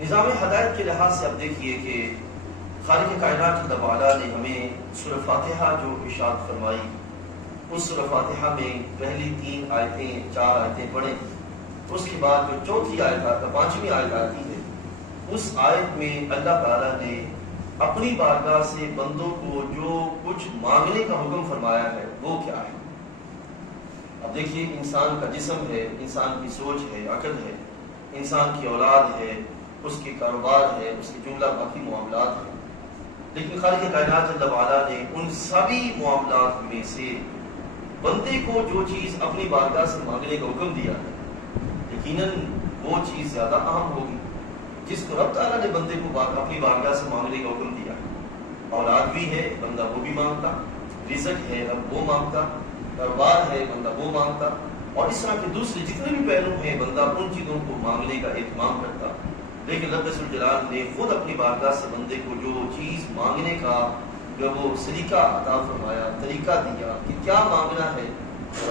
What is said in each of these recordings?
نظام ہدایت کے لحاظ سے اب دیکھیے کہ خالق کائنات جل وعلا نے ہمیں سورہ فاتحہ جو ارشاد فرمائی، اس سورہ فاتحہ میں پہلی 3 آیتیں 4 آیتیں پڑھیں، اس کے بعد جو چوتھی آیت 5ویں آیت آتی ہے، اس آیت میں اللہ تعالیٰ نے اپنی بارگاہ سے بندوں کو جو کچھ مانگنے کا حکم فرمایا ہے وہ کیا ہے۔ اب دیکھیے انسان کا جسم ہے، انسان کی سوچ ہے، عقل ہے، انسان کی اولاد ہے، اس کے کاروبار ہے، اس کے جملہ باقی معاملات ہیں، لیکن خالق کائنات جل وعلا نے ان سبھی معاملات میں سے بندے کو جو چیز اپنی بارگاہ سے مانگنے کا حکم دیا ہے، یقیناً وہ چیز زیادہ اہم ہوگی جس کو رب تعالیٰ نے بندے کو اپنی بارگاہ سے مانگنے کا حکم دیا ہے۔ اولاد بھی ہے، بندہ وہ بھی مانگتا، رزق ہے اب وہ مانگتا، کاروبار ہے بندہ وہ مانگتا، اور اس طرح کے دوسرے جتنے بھی پہلو ہیں بندہ ان چیزوں کو مانگنے کا اہتمام کرتا، لیکن رب ذوالجلال نے خود اپنی بارگاہ سے بندے کو جو چیز مانگنے کا جو وہ سلیقہ عطا فرمایا، طریقہ دیا کہ کیا مانگنا ہے،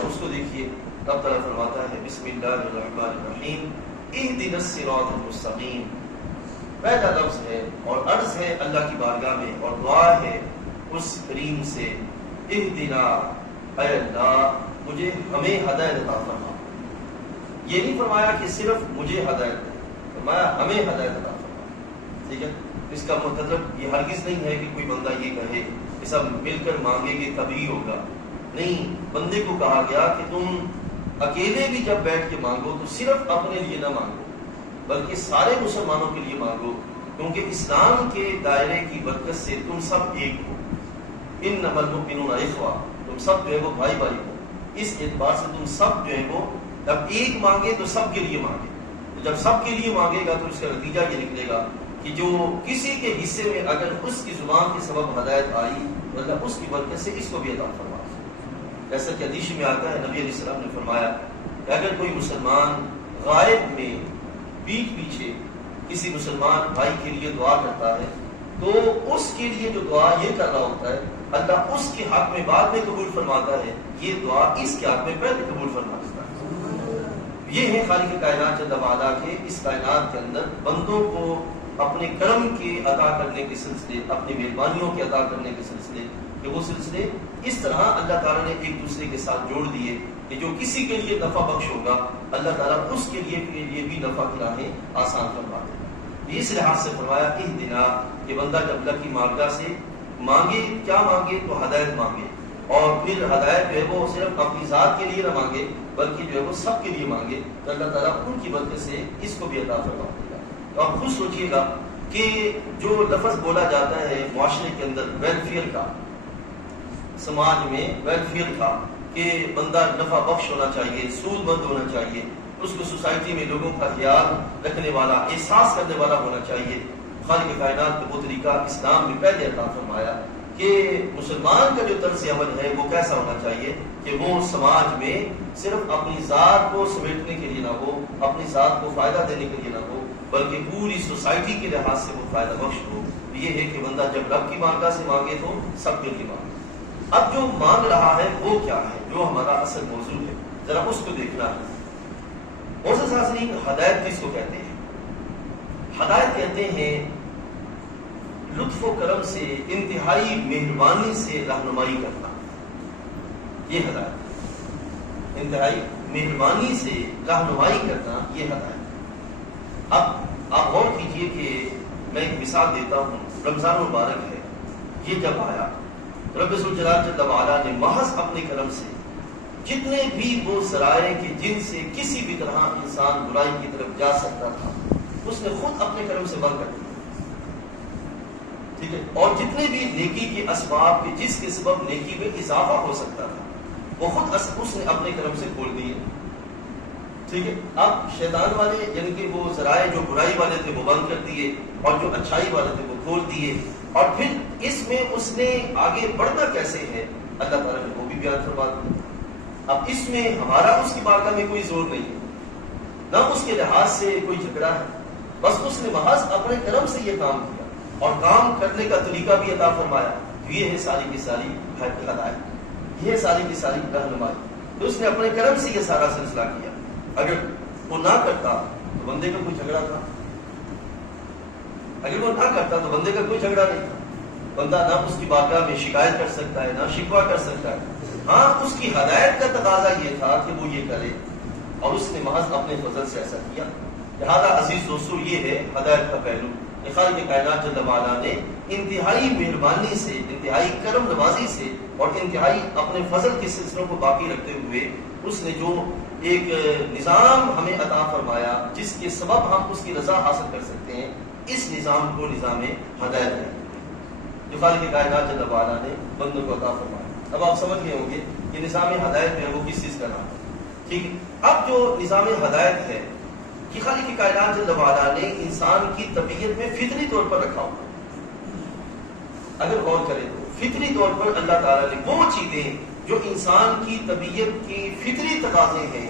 اس کو دیکھیے رب تعالیٰ فرماتا ہے بسم اللہ الرحمن الرحیم اہدنا الصراط المستقیم۔ پہلا لفظ ہے اور عرض ہے اللہ کی بارگاہ میں اور دعا ہے اس کریم سے، اہدنا اے اللہ مجھے ہمیں ہدایت عطا فرما۔ یہ نہیں فرمایا کہ صرف مجھے ہدایت دے، فرمایا ہمیں ہدایت عطا فرما۔ ٹھیک ہے، اس کا مطلب یہ ہرگز نہیں ہے کہ کوئی بندہ یہ کہے کہ سب مل کر مانگیں گے تبھی ہوگا، نہیں، بندے کو کہا گیا کہ تم اکیلے بھی جب بیٹھ کے مانگو تو صرف اپنے لیے نہ مانگو بلکہ سارے مسلمانوں کے لیے مانگو، کیونکہ اسلام کے دائرے کی برکت سے تم سب ایک ہو، انما المؤمنون اخوہ، تم سب جو ہے وہ بھائی بھائی ہو، اس اعتبار سے تم سب جو ہے وہ جب ایک مانگے تو سب کے لیے مانگے، تو جب سب کے لیے مانگے گا تو اس کا نتیجہ یہ نکلے گا کہ جو کسی کے حصے میں اگر اس کی زبان کے سبب ہدایت آئی تو اللہ اس کی برکت سے اس کو بھی عطا فرما۔ جیسا کہ حدیث میں آتا ہے نبی علیہ السلام نے فرمایا کہ اگر کوئی مسلمان غائب میں پیٹھ پیچھے کسی مسلمان بھائی کے لیے دعا کرتا ہے تو اس کے لیے جو دعا یہ کر رہا ہوتا ہے اللہ اس کے حق میں بعد میں قبول فرماتا ہے، یہ دعا اس کے حق میں پہلے قبول فرما دیتا ہے۔ یہ ہے خالق کائنات جل وعلا کے اس کائنات کے اندر بندوں کو اپنے کرم کے عطا کرنے کے سلسلے، اپنی مہربانیوں کے عطا کرنے کے سلسلے، کہ وہ سلسلے اس طرح اللہ تعالیٰ نے ایک دوسرے کے ساتھ جوڑ دیے کہ جو کسی کے لیے نفع بخش ہوگا اللہ تعالیٰ اس کے لیے بھی نفع کی راہیں آسان کروا دے گا۔ اس لحاظ سے فرمایا اہدنا کہ بندہ جب اللہ کی بارگاہ سے مانگے، کیا مانگے تو ہدایت مانگے، اور پھر ہدایت جو ہے وہ صرف اپنی ذات کے لیے نہ مانگے بلکہ جو ہے وہ سب کے لیے مانگے تو اللہ تعالیٰ ان کی برکت سے اس کو بھی عطا فرما دے گا۔ تو آپ خود سوچئے گا کہ جو لفظ بولا جاتا ہے معاشرے کے اندر ویلفیئر کا، سماج میں ویلفیئر کا، کہ بندہ نفع بخش ہونا چاہیے، سود مند ہونا چاہیے، اس کو سوسائٹی میں لوگوں کا خیال رکھنے والا، احساس کرنے والا ہونا چاہیے، خالق کائنات کا وہ طریقہ اسلام میں پہلے عطا فرمایا کہ مسلمان کا جو طرز عمل ہے وہ کیسا ہونا چاہیے کہ وہ سماج میں صرف اپنی ذات کو سمیٹنے کے لیے نہ ہو، اپنی ذات کو فائدہ دینے کے لیے نہ ہو بلکہ پوری سوسائٹی کے لحاظ سے وہ فائدہ بخش ہو۔ یہ ہے کہ بندہ جب رب کی بارگاہ سے مانگے تو سب کے لیے مانگے۔ اب جو مانگ رہا ہے وہ کیا ہے، جو ہمارا اصل موضوع ہے، ذرا اس کو دیکھنا ہے۔ معزز حاضرین، ہدایت کس کو کہتے ہیں؟ ہدایت کہتے ہیں لطف و کرم سے، انتہائی مہربانی سے رہنمائی کرنا، یہ ہدایت، انتہائی مہربانی سے رہنمائی کرنا یہ ہدایت۔ اب آپ غور کیجئے کہ میں ایک مثال دیتا ہوں، رمضان مبارک ہے، یہ جب آیا رب ذوالجلال جل وعلا نے محض اپنے کرم سے جتنے بھی وہ ذرائع کہ جن سے کسی بھی طرح انسان برائی کی طرف جا سکتا تھا اس نے خود اپنے کرم سے بند کر دیا، ٹھیک ہے، اور جتنے بھی نیکی کے اسباب کے جس کے سبب نیکی میں اضافہ ہو سکتا تھا وہ خود اس نے اپنے کرم سے کھول دیے، ٹھیک ہے۔ اب شیطان والے یعنی کہ وہ ذرائع جو برائی والے تھے وہ بند کر دیے اور جو اچھائی والے تھے وہ کھول دیے، اور پھر اس میں اس نے آگے بڑھنا کیسے ہے اللہ تعالیٰ نے وہ بھی بیان فرما دیا۔ اب اس میں ہمارا اس کی بارگاہ میں کوئی زور نہیں ہے، نہ اس کے لحاظ سے کوئی جھگڑا ہے، بس اس نے محض اپنے کرم سے یہ کام کیا اور کام کرنے کا طریقہ بھی عطا فرمایا۔ یہ ہے ساری کی ساری ہدایت، یہ ہے ساری کی ساری رہنمائی۔ تو اس نے اپنے کرم سے یہ سارا سلسلہ کیا، اگر وہ نہ کرتا تو بندے کا کوئی جھگڑا تھا، اگر وہ نہ کرتا تو بندے کا کوئی جھگڑا نہیں تھا، بندہ نہ اس کی بارگاہ میں شکایت کر سکتا ہے نہ شکوہ کر سکتا ہے، ہاں اس کی ہدایت کا تقاضا یہ تھا کہ وہ یہ کرے اور اس نے محض اپنے فضل سے ایسا کیا۔ لہٰذا عزیز دوستو یہ ہے ہدایت کا پہلو کہ خالق کائنات جل وعلا نے انتہائی مہربانی سے، انتہائی کرم نوازی سے اور انتہائی اپنے فضل کے سلسلوں کو باقی رکھتے ہوئے اس نے جو ایک نظام ہمیں عطا فرمایا جس کے سبب ہم اس کی رضا حاصل کر سکتے ہیں، اس نظام کو نظام ہدایت ہے جو خالق کائنات جل وعلا نے بندوں کو عطا فرمایا۔ اب آپ سمجھ گئے ہوں گے کہ نظام ہدایت ہے وہ کس چیز کا نام ہے، ٹھیک ہے۔ اب جو نظام ہدایت ہے کہ خالق کائنات جل وعلا نے انسان کی طبیعت میں فطری طور پر رکھا ہوا، اگر غور کریں تو فطری طور پر اللہ تعالیٰ نے وہ چیزیں جو انسان کی طبیعت کی فطری تقاضے ہیں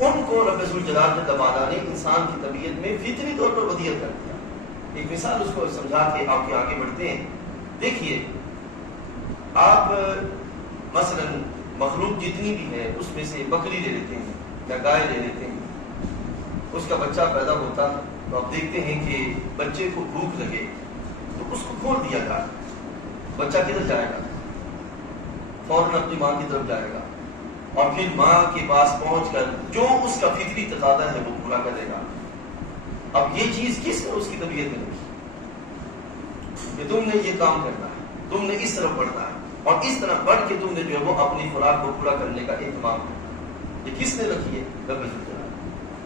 ان کو رب ذوالجلال جل وعلا نے انسان کی طبیعت میں فطری طور پر ودیعت کر دیا۔ ایک مثال اس کو سمجھا کے آپ کے آگے بڑھتے ہیں۔ دیکھیے آپ مثلا مخلوق جتنی بھی ہے اس میں سے بکری لے لیتے ہیں یا گائے لے لیتے ہیں، اس کا بچہ پیدا ہوتا ہے تو آپ دیکھتے ہیں کہ بچے کو بھوک لگے تو اس کو کھول دیا جائے، بچہ کدھر جائے گا؟ فوراً اپنی ماں کی طرف جائے گا اور پھر ماں کے پاس پہنچ کر جو اس کا فطری تقاضا ہے وہ پورا کرے گا۔ اب یہ چیز کس نے اس کی طبیعت میں رکھی کہ تم نے یہ کام کرنا ہے، تم نے اس طرف بڑھنا ہے اور اس طرح بڑھ کے تم نے جو ہے وہ اپنی خوراک کو پورا کرنے کا اہتمام ہے، یہ کس نے رکھی ہے؟ رب ذوالجلال۔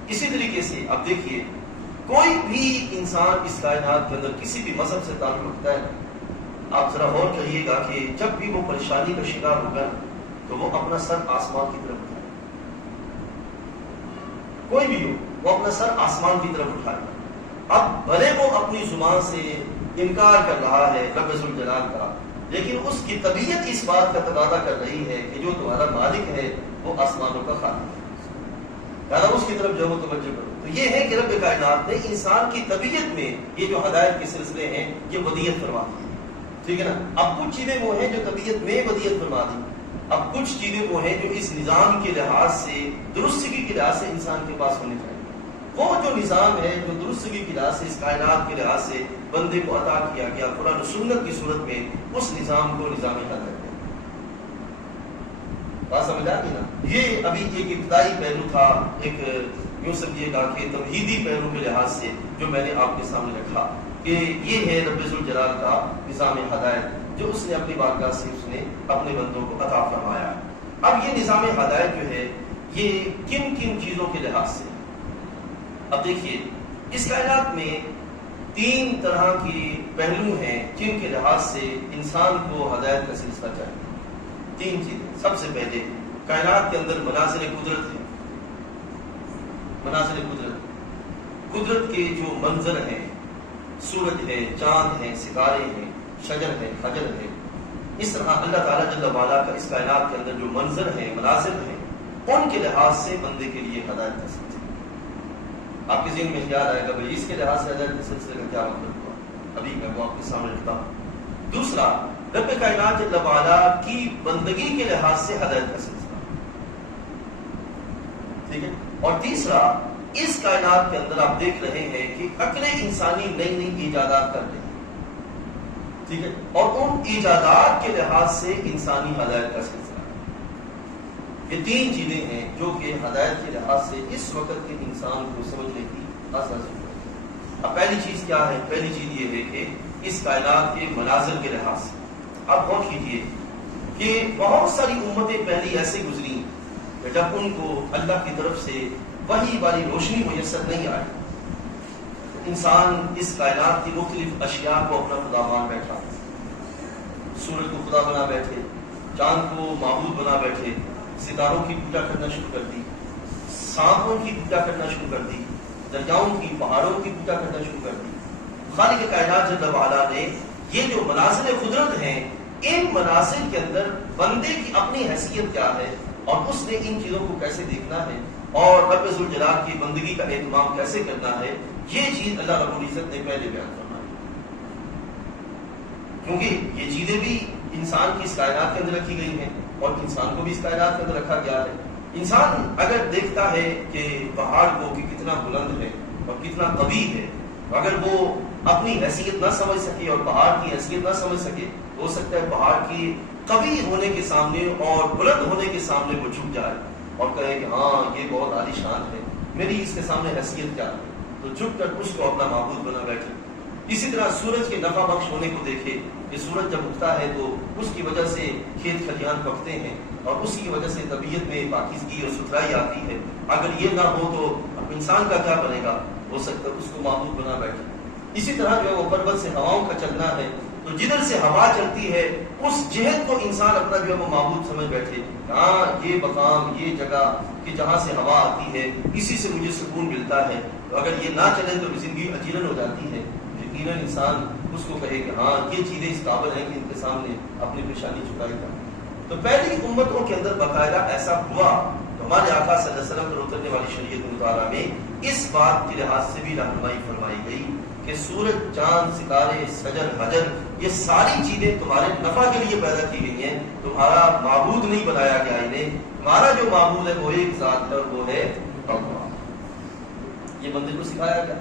اسی طریقے سے اب دیکھیے کوئی بھی انسان اس کائنات کے اندر کسی بھی مذہب سے تعلق رکھتا ہے، آپ ذرا غور کریے گا کہ جب بھی وہ پریشانی کا شکار ہوگا تو وہ اپنا سر آسمان کی طرف اٹھائے، کوئی بھی ہو وہ اپنا سر آسمان کی طرف اٹھائے۔ اب بھلے وہ اپنی زبان سے انکار کر رہا ہے رب ذوالجلال کا، لیکن اس کی طبیعت اس بات کا تقاضا کر رہی ہے کہ جو تمہارا مالک ہے وہ آسمانوں کا خالق ہے، لہٰذا اس کی طرف جو وہ توجہ کرو۔ تو یہ ہے کہ رب کائنات نے انسان کی طبیعت میں یہ جو ہدایت کے سلسلے ہیں یہ ودیعت فرما دی، ٹھیک ہے نا۔ اب کچھ چیزیں وہ ہیں جو طبیعت میں ودیعت فرما دی، اب کچھ چیزیں وہ ہیں جو اس نظام کے لحاظ سے، درستگی کے لحاظ سے انسان کے پاس ہونی چاہیے۔ وہ جو نظام ہے جو درستگی کے لحاظ سے اس کائنات کے لحاظ سے بندے کو عطا کیا گیا قرآن و سنت کی صورت میں، اس نظام کو نظام ہدایت ہے۔ بات سمجھ آ گئی نا؟ یہ ابھی ایک ابتدائی پہلو تھا، ایک یوں سمجھیے گا کہ تمہیدی پہلو کے لحاظ سے جو میں نے آپ کے سامنے رکھا کہ یہ ہے رب ذوالجلال کا نظام ہدایت جو اس نے اپنی بارگاہ سے اس نے اپنے بندوں کو عطا فرمایا۔ اب یہ نظام ہدایت جو ہے یہ کن کن چیزوں کے لحاظ سے، اب دیکھیے اس کائنات میں تین طرح کی پہلو ہیں جن کے لحاظ سے انسان کو ہدایت کا سلسلہ چاہیے۔ تین چیزیں، سب سے پہلے کائنات کے اندر مناظر قدرت ہے، مناظر قدرت، قدرت کے جو منظر ہیں، سورج ہے، چاند ہے، ستارے ہیں، شجر ہے، حجر ہے، اس طرح اللہ تعالیٰ جل وعلا کا اس کائنات کے اندر جو منظر ہیں، مناظر ہیں، ان کے لحاظ سے بندے کے لیے ہدایت کا سلسلہ۔ آپ کے ذہن میں خیال آئے گا بھائی اس کے لحاظ سے ہدایت کے سلسلے کا کیا مطلب ہوا، ابھی میں وہ آپ کے سامنے رکھتا ہوں۔ دوسرا، رب کائنات جل وعلا کی بندگی کے لحاظ سے ہدایت کا سلسلہ، ٹھیک ہے۔ اور تیسرا، اس کائنات کے اندر آپ دیکھ رہے ہیں کہ عقل انسانی نئی نئی ایجادات کر رہی ہے، ٹھیک ہے، اور ان ایجادات کے لحاظ سے انسانی ہدایت کا سلسلہ۔ یہ تین چیزیں ہیں جو کہ ہدایت کے لحاظ سے اس وقت کے انسان کو سمجھنے کی آسان ہے۔ اب پہلی چیز کیا ہے؟ پہلی چیز یہ ہے کہ اس کائنات کے مناظر کے لحاظ سے آپ غور کیجیے کہ بہت ساری امتیں پہلی ایسے گزری کہ جب ان کو اللہ کی طرف سے وحی والی روشنی میسر نہیں آئی، انسان اس کائنات کی مختلف اشیاء کو اپنا خدا مان بیٹھا، سورج کو خدا بنا بیٹھے، چاند کو معبود بنا بیٹھے، ستاروں کی پوجا کرنا شروع کر دی، سانپوں کی پوجا کرنا شروع کر دی، دریاؤں کی، پہاڑوں کی پوجا کرنا شروع کر دی۔ خالق کائنات جل وعلا نے یہ جو مناظر قدرت ہیں، ان مناظر کے اندر بندے کی اپنی حیثیت کیا ہے اور اس نے ان چیزوں کو کیسے دیکھنا ہے اور رب ذوالجلال کی بندگی کا اہتمام کیسے کرنا ہے، یہ چیز اللہ رب العزت نے پہلے بیان فرمائی، کیونکہ یہ چیزیں بھی انسان کی اس کائنات کے اندر رکھی گئی ہیں اور انسان کو بھی اس کائنات کے اندر رکھا گیا ہے۔ انسان اگر دیکھتا ہے کہ پہاڑ کو کہ کتنا بلند ہے اور کتنا قوی ہے اگر وہ اپنی حیثیت نہ سمجھ سکے اور پہاڑ کی حیثیت نہ سمجھ سکے، ہو سکتا ہے پہاڑ کی قوی ہونے کے سامنے اور بلند ہونے کے سامنے وہ جھک جائے اور کہے کہ ہاں یہ بہت عالی شان ہے، میری اس کے سامنے حیثیت کیا ہے، تو جھک کر اس کو اپنا معبود بنا بیٹھے۔ اسی طرح سورج کے نفع بخش ہونے کو دیکھے کہ سورج جب اٹھتا ہے تو اس کی وجہ سے کھیت کھلیان پکتے ہیں اور اس کی وجہ سے طبیعت میں پاکیزگی اور ستھرائی آتی ہے۔ اگر یہ نہ ہو تو اب انسان کا کیا بنے گا؟ ہو سکتا ہے اس کو معبود بنا بیٹھے۔ اسی طرح جو ہے وہ پربت سے ہواؤں کا چلنا ہے، تو جدھر سے ہوا چلتی ہے اس جہت کو انسان اپنا جو ہے وہ معبود سمجھ بیٹھے، ہاں یہ مقام، یہ جگہ کہ جہاں سے ہوا آتی ہے اسی سے مجھے سکون ملتا ہے۔ تو اگر یہ نہ چلے تو زندگی اجیرن ہو جاتی ہے۔ یقیناً انسان اس کو کہے کہ ہاں یہ چیزیں اس قابل ہیں کہ ان کے سامنے اپنی پریشانی چکائی جائے۔ تو پہلی امتوں کے اندر باقاعدہ ایسا ہوا تو ہمارے آقا صلی اللہ علیہ وسلم پر اترنے والی شریعت مطالعہ میں اس بات کے لحاظ سے بھی رہنمائی فرمائی گئی کہ سورج، چاند، ستارے، شجر، حجر، یہ ساری چیزیں تمہارے نفع کے لیے پیدا کی گئی ہیں، تمہارا معبود نہیں بنایا گیا انہیں، تمہارا جو معبود ہے وہ ایک ذات ہے اور وہ ہے اللہ۔ یہ بندے کو سکھایا گیا۔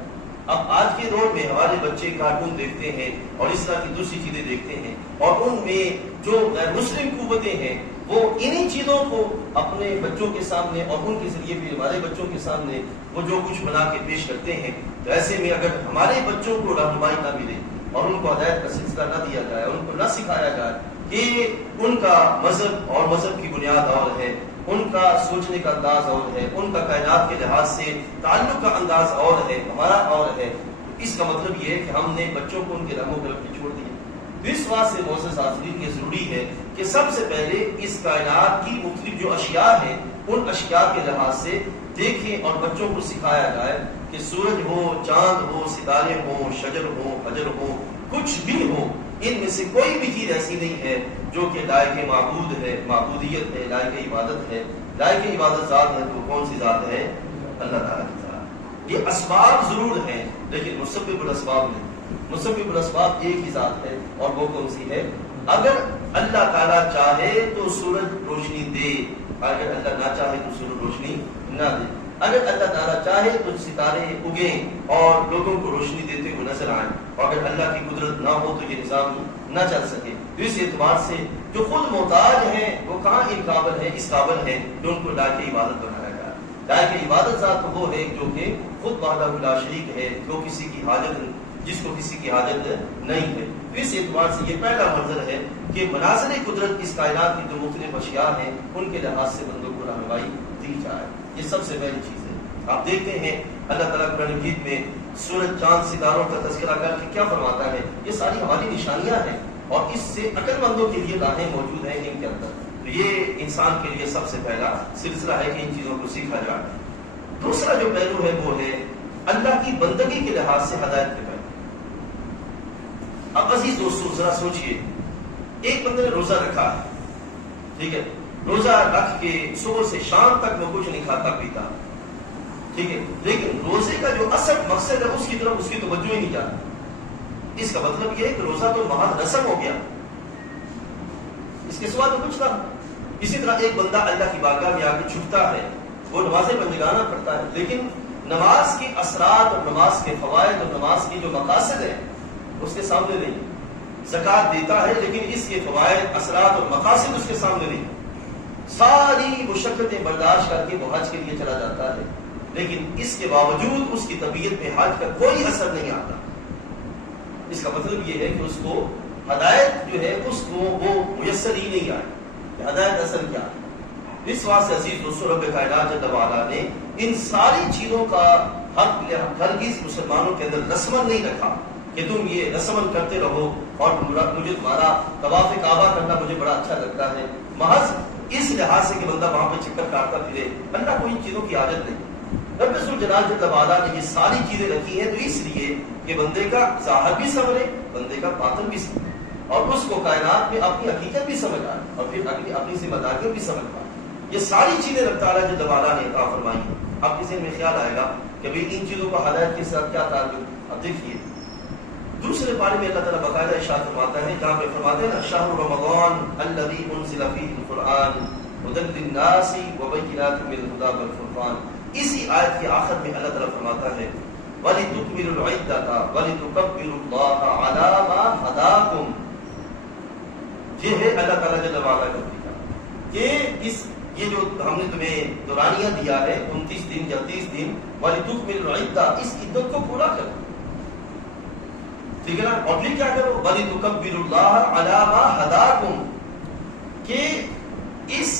اب آج کے دور میں ہمارے بچے کارٹون دیکھتے ہیں اور اس طرح کی دوسری چیزیں دیکھتے ہیں، اور ان میں جو غیر مسلم قوتیں ہیں وہ انہی چیزوں کو اپنے بچوں کے سامنے اور ان کے ذریعے بھی ہمارے بچوں کے سامنے وہ جو کچھ بنا کے پیش کرتے ہیں۔ تو ایسے میں اگر ہمارے بچوں کو رہنمائی نہ ملے اور ان کو ہدایت کا سلسلہ نہ دیا جائے، ان کو نہ سکھایا جائے کہ ان کا مذہب اور مذہب کی بنیاد اور ہے، ان کا سوچنے کا انداز اور ہے، ان کا کائنات کے لحاظ سے تعلق کا انداز اور ہے، ہمارا اور ہے، تو اس کا مطلب یہ ہے کہ ہم نے بچوں کو ان کے رحم و کرم پہ چھوڑ دیا۔ اس بات سے معزز حاضرین یہ ضروری ہے کہ سب سے پہلے اس کائنات کی مختلف جو اشیاء ہیں ان اشیاء کے لحاظ سے دیکھیں اور بچوں کو سکھایا جائے کہ سورج ہو، چاند ہو، ستارے ہوں، شجر ہو، حجر ہو، کچھ بھی ہو، ان میں سے کوئی بھی چیز ایسی نہیں ہے جو کہ لائق معبود ہے، معبودیت ہے، لائق عبادت ہے۔ لائق عبادت ذات ہے تو کون سی ذات ہے؟ اللہ تعالیٰ کی ذات۔ یہ اسباب ضرور ہیں لیکن مسبب الاسباب نہیں۔ مسبب الاسباب ایک ہی ذات ہے اور وہ کون سی ہے؟ اگر اللہ تعالیٰ چاہے تو سورج روشنی دے، اگر اللہ نہ چاہے تو سورج روشنی نہ دے۔ اگر اللہ تعالیٰ چاہے تو ستارے اگیں اور لوگوں کو روشنی دیتے ہوئے نظر آئیں، اور اگر اللہ کی قدرت نہ ہو تو یہ نظام نہ چل سکے۔ تو اس اعتبار سے جو خود محتاج ہیں وہ کہاں ان قابل ہیں، اس قابل ہیں جو ان کو لائق عبادت بنایا گیا۔ لائق عبادت ذات وہ ہے جو کہ خود وحدہ لا شریک ہے، جو کسی کی حاجت، جس کو کسی کی حاجت نہیں ہے۔ تو اس اعتبار سے یہ پہلا منظر ہے کہ مناظر قدرت اس کائنات کی جو مختلف اشیاء ہیں ان کے لحاظ سے بندوں کو رہنمائی دی جائے، یہ سب سے پہلی چیز ہے۔ آپ دیکھتے ہیں اللہ تعالیٰ قرآن مجید میں سورج، چاند، ستاروں کا تذکرہ کر کے کیا فرماتا ہے؟ یہ ساری ہماری نشانیاں ہیں اور اس سے عقل مندوں کے لیے راہیں موجود ہیں ان کے اندر۔ تو یہ انسان کے لیے سب سے پہلا سلسلہ ہے کہ ان چیزوں کو سیکھا جائے۔ دوسرا جو پہلو ہے وہ ہے اللہ کی بندگی کے لحاظ سے ہدایت کے پہلو۔ اب عزیز دوستو ذرا سوچئے، ایک بندے نے روزہ رکھا ہے، ٹھیک ہے، روزہ رکھ کے صبح سے شام تک وہ کچھ نہیں کھاتا پیتا، ٹھیک ہے، لیکن روزے کا جو اصل مقصد ہے اس کی طرف اس کی توجہ ہی نہیں جاتی۔ اس کا مطلب یہ ہے کہ روزہ تو محض رسم ہو گیا، اس کے سوا تو کچھ نہ۔ اسی طرح ایک بندہ اللہ کی بارگاہ میں آ کے جھکتا ہے، وہ نماز بندگانہ پڑھتا ہے، لیکن نماز کے اثرات اور نماز کے فوائد اور نماز کی جو مقاصد ہیں اس کے سامنے نہیں۔ زکوٰۃ دیتا ہے لیکن اس کے فوائد، اثرات اور مقاصد اس کے سامنے نہیں۔ ساری مشقتیں برداشت کر کے وہ حج کے لیے چلا جاتا ہے، لیکن اس کے باوجود اس کی طبیعت میں حج کا کوئی اثر نہیں آتا۔ اس کا مطلب یہ ہے کہ اس کو ہدایت جو ہے اس کو وہ میسر ہی نہیں آئی کہ ہدایت اصل کیا ہے۔ اس واسطے سے عزیز دوستو رب کائنات جل وعلا نے ان ساری چیزوں کا حق ہرگز مسلمانوں کے اندر رسمن نہیں رکھا کہ تم یہ رسمن کرتے رہو اور مجھے تمہارا طواف کعبہ کرنا مجھے بڑا اچھا لگتا ہے، محض اس لحاظ سے کہ بندہ وہاں پہ چکر کاٹتا پھرے۔ اللہ کو ان چیزوں کی عادت نہیں۔ رب ذوالجلال جل وعلا نے یہ ساری چیزیں رکھی ہیں تو اس لیے کہ بندے کا ظاہر بھی سنورے، بندے کا باطن بھی سنورے، اور اس کو کائنات میں اپنی حقیقت بھی سمجھ آئے اور پھر اپنی ذمہ داریوں بھی سمجھ پائے۔ یہ ساری چیزیں رب تعالیٰ جل وعلا نے عطا فرمائی ہیں۔ اب کسی میں خیال آئے گا کہ بھئی ان چیزوں کا ہدایت کے ساتھ کیا تعلق؟ اب دیکھیے دوسرے پارے میں اللہ تعالیٰ باقاعدہ ارشاد فرماتا ہے، جہاں پہ فرماتے ہیں نا شہر رمضان الذی انزل فیہ القرآن ھدی للناس وبینات من الہدی والفرقان، اسی آیت کے آخر میں اللہ تعالیٰ فرماتا ہے وَلِتُكْمِلُوا الْعِدَّةَ وَلِتُكَبِّرُوا اللَّهَ عَلَى مَا هَدَاكُمْ. یہ ہے اللہ تعالیٰ جل وعلا کا طریقہ کہ یہ جو ہم نے تمہیں دورانیہ دیا ہے 29 دن یا 30 دن، وَلِتُكْمِلُوا الْعِدَّةَ، اس عدت کو پورا کرو، ٹھیک ہے نا؟ اور پھر کیا کرو؟ وَلِتُكَبِّرُوا اللَّهَ عَلَى مَا هَدَاكُمْ، کہ اس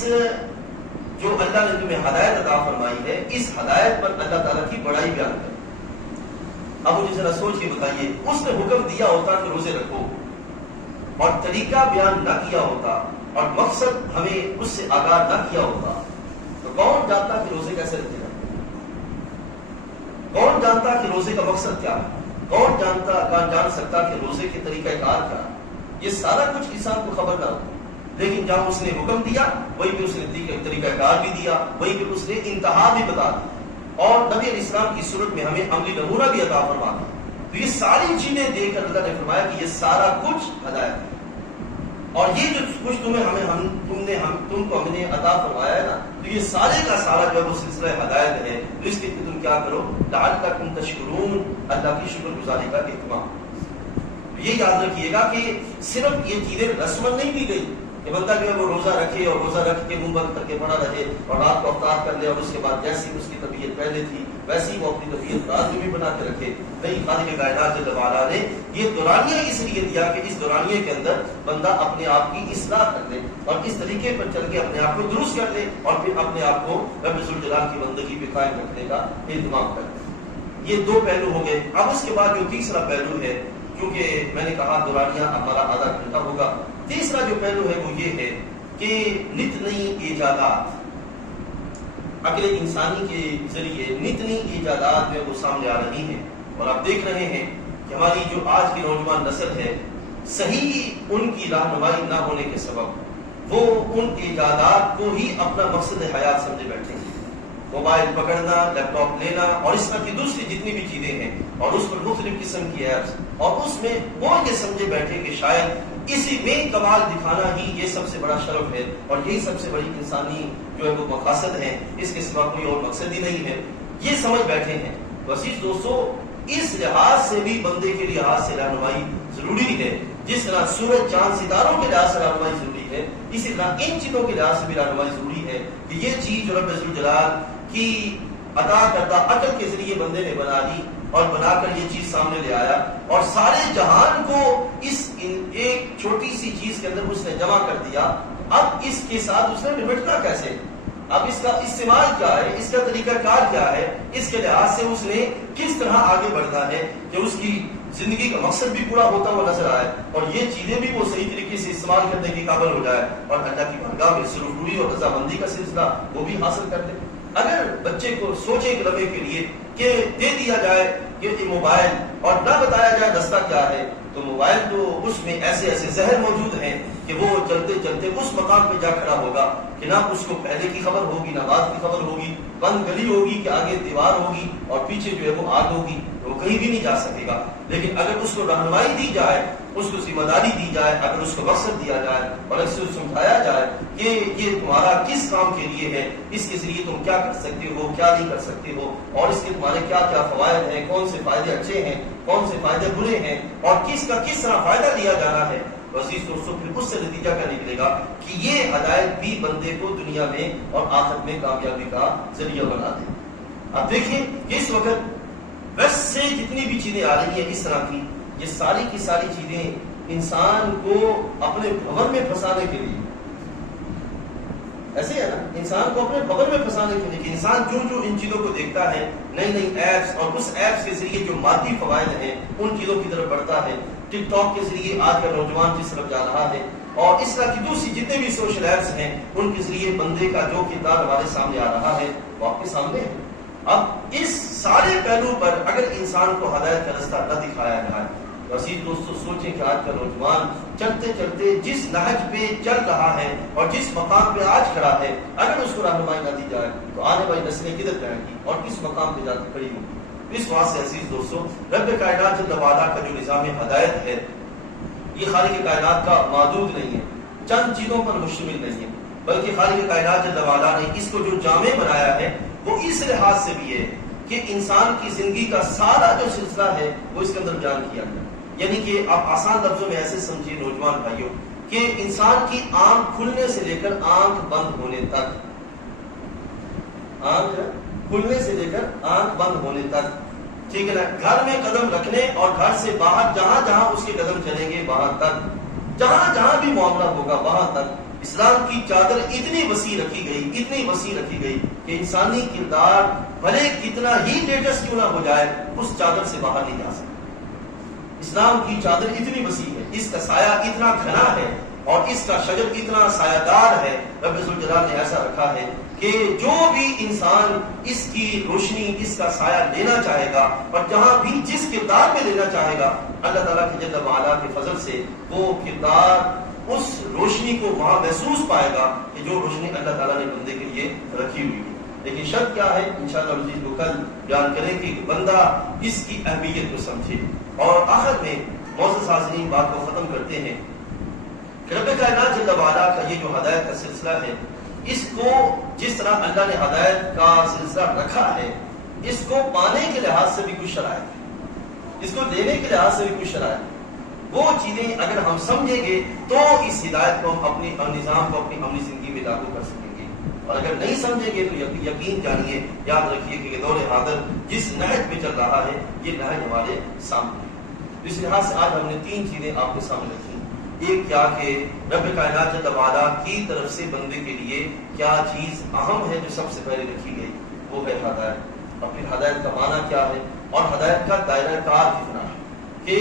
جو اللہ نے تمہیں ہدایت عطا فرمائی ہے، اس ہدایت پر اللہ تعالیٰ کی بڑائی بیان کرو. اب مجھے ذرا سوچ کے بتائیے، اس نے حکم دیا ہوتا کہ روزے رکھو اور طریقہ بیان نہ کیا ہوتا اور مقصد ہمیں اس سے آگاہ نہ کیا ہوتا، تو کون جانتا کہ روزے کیسے رکھے جائیں؟ کون جانتا کہ روزے کا مقصد کیا ہے؟ کون جان سکتا کہ روزے کے طریقہ کار کیا ہے؟ یہ سارا کچھ انسان کو خبر نہ ہو، لیکن جب اس نے حکم دیا وہی پہ اس نے طریقہ کار بھی دیا، وہی پہ اس نے انتہا بھی بتا دی، اور نبی علیہ السلام کی صورت میں ہمیں عملی نمونہ بھی عطا فرما دیا. تو یہ ساری چیزیں دیکھ کر اللہ نے فرمایا کہ یہ سارا کچھ ہدایت ہے، اور یہ جو کچھ تم کو ہم نے عطا فرمایا ہے نا، تو یہ سارے کا سارا جو ہے وہ سلسلہ ہدایت ہے. تو اس کے لیے تم کیا کرو؟ لعلکم تشکرون، اللہ کی شکر گزاری کا اہتمام. یہ یاد رکھیے گا کہ صرف یہ چیزیں رسمن نہیں دی گئی کہ بندہ جو ہے وہ روزہ رکھے اور روزہ رکھ کے منہ بند کر کے پڑا رہے اور رات کو افطار کر لے، اور اس کے بعد جیسی اس کی طبیعت پہلے تھی ویسی وہ اپنی طبیعت رات میں بھی بنا کے رکھے. نہیں، خالق کائنات جل وعلا نے یہ دورانیہ اس لیے دیا کہ اس دورانیے کے اندر بندہ اپنے آپ کی اصلاح کر لے اور اس طریقے پر چل کے اپنے آپ کو درست کر لے اور پھر اپنے آپ کو رب ذوالجلال کی بندگی پہ قائم رکھنے کا اہتمام کر لے. یہ دو پہلو ہو گئے. اب اس کے بعد جو تیسرا پہلو ہے، کیونکہ میں نے کہا دورانیہ ہمارا آدھا گھنٹہ ہوگا، تیسرا جو پہلو ہے وہ یہ ہے کہ نت نئی ایجادات، عقل انسانی کے ذریعے نت نئی ایجادات جو وہ سامنے آ رہی ہیں، اور آپ دیکھ رہے ہیں کہ ہماری جو آج کی نوجوان نسل ہے، صحیح ان کی رہنمائی نہ ہونے کے سبب وہ ان ایجادات کو ہی اپنا مقصد حیات سمجھے بیٹھے ہیں. موبائل پکڑنا، لیپ ٹاپ لینا اور اس طرح کی دوسری جتنی بھی چیزیں ہیں، اور اس پر مختلف قسم کی ایپس، اور اس میں وہ یہ سمجھے بیٹھے کہ شاید اسی میں کمال دکھانا ہی یہ سب سے بڑا شرف ہے اور یہی سب سے بڑی انسانی جو ہے وہ مقاصد ہے، اس کے سوا کوئی اور مقصد ہی نہیں ہے، یہ سمجھ بیٹھے ہیں. عزیز دوستو، اس لحاظ سے بھی بندے کے لحاظ سے رہنمائی ضروری ہے. جس طرح سورج چاند ستاروں کے لحاظ سے رہنمائی ضروری ہے، اسی طرح ان چیزوں کے لحاظ سے بھی رہنمائی ضروری ہے کہ یہ چیز جو رب ذوالجلال کی عطا کردہ عقل کے ذریعے بندے نے بنا دی اور بنا کر یہ چیز سامنے لے آیا، اور سارے جہان کو اس ایک چھوٹی سی چیز کے اندر اس نے جمع کر دیا. اب اس کے ساتھ اس نے نمٹنا کیسے، اب اس کا استعمال کیا ہے، اس کا طریقہ کار کیا ہے، اس کے لحاظ سے اس نے کس طرح آگے بڑھنا ہے کہ اس کی زندگی کا مقصد بھی پورا ہوتا ہوا نظر آئے اور یہ چیزیں بھی وہ صحیح طریقے سے استعمال کرنے کی قابل ہو جائے اور اللہ کی بارگاہ میں سرخروئی اور رضامندی کا سلسلہ وہ بھی حاصل کر لے. اگر بچے کو سوچے ایک لمحے کے لیے کہ دے دیا جائے یہ موبائل اور نہ بتایا جائے رستہ کیا ہے، تو موبائل تو اس میں ایسے ایسے زہر موجود ہیں کہ وہ چلتے چلتے اس مقام پہ جا کھڑا ہوگا کہ نہ اس کو پہلے کی خبر ہوگی، نہ بعد کی خبر ہوگی، بند گلی ہوگی کہ آگے دیوار ہوگی اور پیچھے جو ہے وہ آگ ہوگی، وہ کہیں بھی نہیں جا سکے گا. لیکن اگر اس کو رہنمائی دی جائے، اس کو ذمہ داری دی جائے، اگر اس کو مقصد دیا جائے اور اس کو سمجھایا جائے کہ یہ تمہارا کس کام کے لیے ہے، اس کے ذریعے تم کیا کر سکتے ہو، کیا نہیں کر سکتے ہو، اور اس کے تمہارے کیا کیا فوائد ہیں، کون سے فائدے اچھے ہیں، کون سے فائدے برے ہیں، اور کس کا کس طرح فائدہ لیا جانا ہے، عزیز دوستوں پھر اس سے نتیجہ کیا نکلے گا کہ یہ ہدایت بھی بندے کو دنیا میں اور آخرت میں کامیابی کا ذریعہ بنا دے. اب دیکھیں کہ اس وقت بس سے جتنی بھی چیزیں آ رہی ہیں اس طرح کی، یہ ساری کی ساری چیزیں انسان کو اپنے بھور میں پھنسانے کے لیے، ایسے ہے نا، انسان کو اپنے بغل میں پھنسانے کے لیے کہ انسان جو ان چیزوں کو دیکھتا ہے، نئی نئی ایپس، اور اس ایپس کے ذریعے جو مادی فوائد ہیں ان چیزوں کی طرف بڑھتا ہے. ٹک ٹاک کے ذریعے آج کا نوجوان جس طرف جا رہا ہے، اور اس طرح کی دوسری جتنے بھی سوشل ایپس ہیں ان کے ذریعے بندے کا جو کردار ہمارے سامنے آ رہا ہے وہ آپ کے سامنے ہے. اب اس سارے پہلو پر اگر انسان کو ہدایت کا رستہ نہ دکھایا جائے، عزیز دوستو سوچیں کہ آج کا نوجوان چلتے چلتے جس نہج پہ چل رہا ہے اور جس مقام پہ آج کھڑا ہے، اگر اس کو رہنمائی نہ دی جائے تو آنے والی نسلیں کدھر جائیں گی اور کس مقام پہ جا کے کھڑی ہوگی. اس واسطے عزیز دوستو رب کائنات جل وعلا کا جو نظام ہدایت ہے یہ خالق کائنات کا محدود نہیں ہے، چند چیزوں پر مشتمل نہیں ہے، بلکہ خالق کائنات جل وعلا نے اس کو جو جامع بنایا ہے وہ اس لحاظ سے بھی ہے کہ انسان کی زندگی کا سارا جو سلسلہ ہے وہ اس کے اندر بیان کیا گیا. یعنی کہ آپ آسان لفظوں میں ایسے سمجھیے نوجوان بھائیوں کہ انسان کی آنکھ کھلنے سے لے کر آنکھ بند ہونے تک، آنکھ کھلنے سے لے کر آنکھ بند ہونے تک، ٹھیک ہے نا، گھر میں قدم رکھنے اور گھر سے باہر جہاں جہاں اس کے قدم چلیں گے وہاں تک، جہاں جہاں بھی معاملہ ہوگا وہاں تک اسلام کی چادر اتنی وسیع رکھی گئی، اتنی وسیع رکھی گئی کہ انسانی کردار بھلے کتنا ہی لیٹسٹ کیوں نہ ہو جائے اس چادر سے باہر نہیں جا سکتا. اسلام کی چادر اتنی وسیع ہے، اس کا سایہ اتنا گھنا ہے اور اس کا شجر اتنا سایہ دار ہے. رب ذوالجلال نے ایسا رکھا ہے کہ جو بھی انسان اس کی روشنی، اس کا سایہ لینا چاہے گا اور جہاں بھی جس کردار میں لینا چاہے گا، اللہ تعالیٰ کے جل وعلا کے فضل سے وہ کردار اس روشنی کو وہاں محسوس پائے گا کہ جو روشنی اللہ تعالیٰ نے بندے کے لیے رکھی ہوئی ہے. لیکن شرط کیا ہے، انشاءاللہ عزیز کو کل بیان کریں کہ بندہ اس کی اہمیت کو سمجھے. اور آخر میں معزز حاضرین بات کو ختم کرتے ہیں کہ رب کائنات جل وعلا کا یہ جو ہدایت کا سلسلہ ہے، اس کو جس طرح اللہ نے ہدایت کا سلسلہ رکھا ہے، اس کو پانے کے لحاظ سے بھی کچھ شرائط ہے، اس کو لینے کے لحاظ سے بھی کچھ شرائط ہے. وہ چیزیں اگر ہم سمجھیں گے تو اس ہدایت کو ہم اپنے نظام کو اپنی عملی زندگی میں لاگو کر سکیں گے، اور اگر نہیں سمجھیں گے تو یقین جانیے، یاد رکھیے کہ دور حاضر جس نہج پہ چل رہا ہے یہ نہج ہمارے سامنے ہے. اس لحاظ سے آج ہم نے 3 چیزیں آپ کے سامنے رکھی. ایک کیا کہ رب کائنات جل وعلا کی طرف سے بندے کے لیے کیا چیز اہم ہے جو سب سے پہلے رکھی گئی، وہ ہے ہدایت. اور پھر ہدایت کا معنی کیا ہے اور ہدایت کا دائرہ کار کتنا ہے، کہ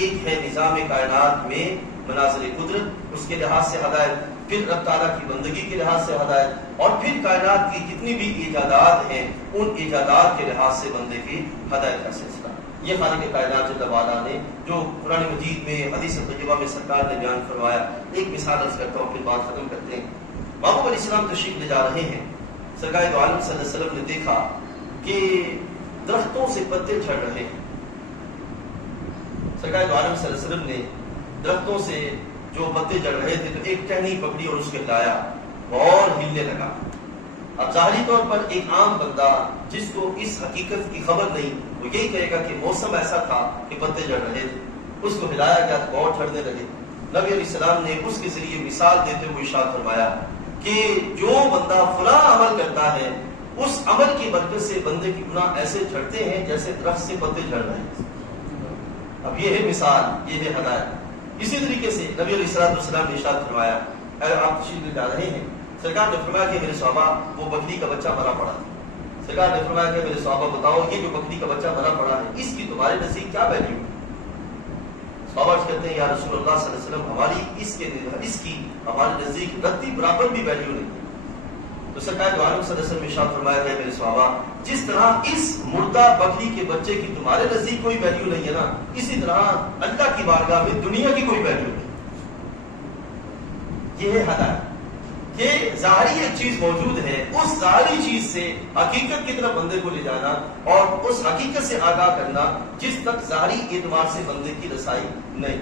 ایک ہے نظام کائنات میں مناظر قدرت، اس کے لحاظ سے ہدایت، پھر رب تعالیٰ کی بندگی کے لحاظ سے ہدایت، اور پھر کائنات کی جتنی بھی ایجادات ہیں ان ایجادات کے لحاظ سے بندے کی ہدایت کا سلسلہ. یہ خالق کائنات جل وعلا نے جو قرآن مجید میں حدیث طیبہ میں سرکار نے بیان فرمایا. ایک مثال عرض کرتا ہوں پھر بات ختم کرتے ہیں. محبوب علیہ السلام تشریف لے جا رہے ہیں. سرکار دو عالم صلی اللہ علیہ وسلم نے دیکھا کہ درختوں سے پتے جھڑ رہے ہیں. سرکار دو عالم صلی اللہ علیہ وسلم نے درختوں سے جو پتے جڑ رہے تھے تو ایک ٹہنی پکڑی اور اس کے ہلایا اور ہلنے لگا. اب ظاہری طور پر ایک عام بندہ جس کو اس حقیقت کی خبر نہیں وہ یہی کہے گا کہ موسم ایسا تھا کہ پتے جڑ رہے تھے، اس کو ہلایا گیا تو اور جھڑنے لگے. نبی علیہ السلام نے اس کے ذریعے مثال دیتے ہوئے ارشاد فرمایا کہ جو بندہ فلاں عمل کرتا ہے اس عمل کی برکت سے بندے کی گناہ ایسے جھڑتے ہیں جیسے درخت سے پتے جھڑ رہے ہیں. اب یہ ہے مثال، یہ ہے ہدایت. اسی طریقے سے نبی علیہ السلام نے ارشاد فرمایا، اگر آپ تشریف لے جا رہے ہیں، سرکار نے فرمایا کہ میرے صحابہ وہ بکری کا بچہ مرا پڑا. سرکار نے فرمایا کہ میرے صحابہ بتاؤ یہ جو بکری کا بچہ مرا پڑا ہے اس کی تمہارے نزدیک کیا ویلیو ہے؟ صحابہ کہتے ہیں یا رسول اللہ صلی اللہ علیہ وسلم ہماری اس کی ہمارے نزدیک رتی برابر بھی ویلیو نہیں. تو سرکار دو عالم صلی اللہ علیہ وسلم نے ارشاد فرمایا کہ میرے صحابہ جس طرح اس مردہ بکری کے بچے کی تمہارے نزدیک کوئی ویلیو نہیں ہے نا، اسی طرح اللہ کی بارگاہ میں دنیا کی کوئی ویلیو نہیں. یہ ہے ہدایت کہ ظاہری ایک چیز موجود ہے، اس ظاہری چیز سے حقیقت کی طرف بندے کو لے جانا اور اس حقیقت سے آگاہ کرنا جس تک ظاہری اعتبار سے بندے کی رسائی نہیں.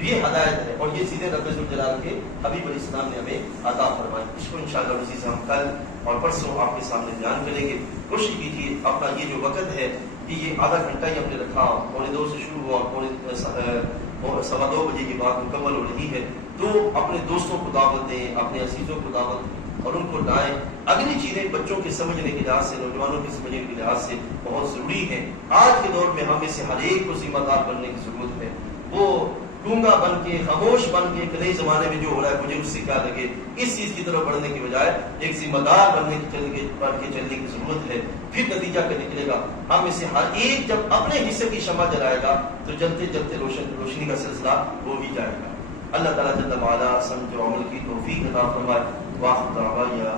یہ ہدایت ہے اور یہ چیزیں رب ذوالجلال کے حبیب علیہ السلام نے ہمیں عطا فرمائی. اس کو انشاءاللہ عزیز ہم کل اور پرسوں آپ کے سامنے بیان کریں گے. کوشش کیجیے اپنا یہ جو وقت ہے کہ یہ آدھا گھنٹہ ہی ہم نے رکھا، 1:45 سے شروع ہوا اور 2:15 بجے کی بات مکمل ہو رہی ہے، تو اپنے دوستوں کو دعوت دیں، اپنے عزیزوں کو دعوت اور ان کو لائیں. اگلی چیزیں بچوں کے سمجھنے کے لحاظ سے، نوجوانوں کے سمجھنے کے لحاظ سے بہت ضروری ہیں. آج کے دور میں ہمیں سے ہر ایک کو ذمہ دار بننے کی ضرورت ہے. وہ گونگا بن کے، خاموش بن کے کہ نئے زمانے میں جو ہو رہا ہے مجھے اس سے کیا لگے، اس چیز کی طرف بڑھنے کے بجائے ایک ذمہ دار بن کے چلنے کی ضرورت ہے. پھر نتیجہ کیا نکلے گا؟ ہم میں سے ہر ایک جب اپنے حصے کی شمع جلائے گا تو جلتے جلتے روشنی کا سلسلہ ہو ہی جائے گا. اللہ تعالیٰ جل وعلا سمجھ و عمل کی توفیق عطا فرمائے. واخر دعوانا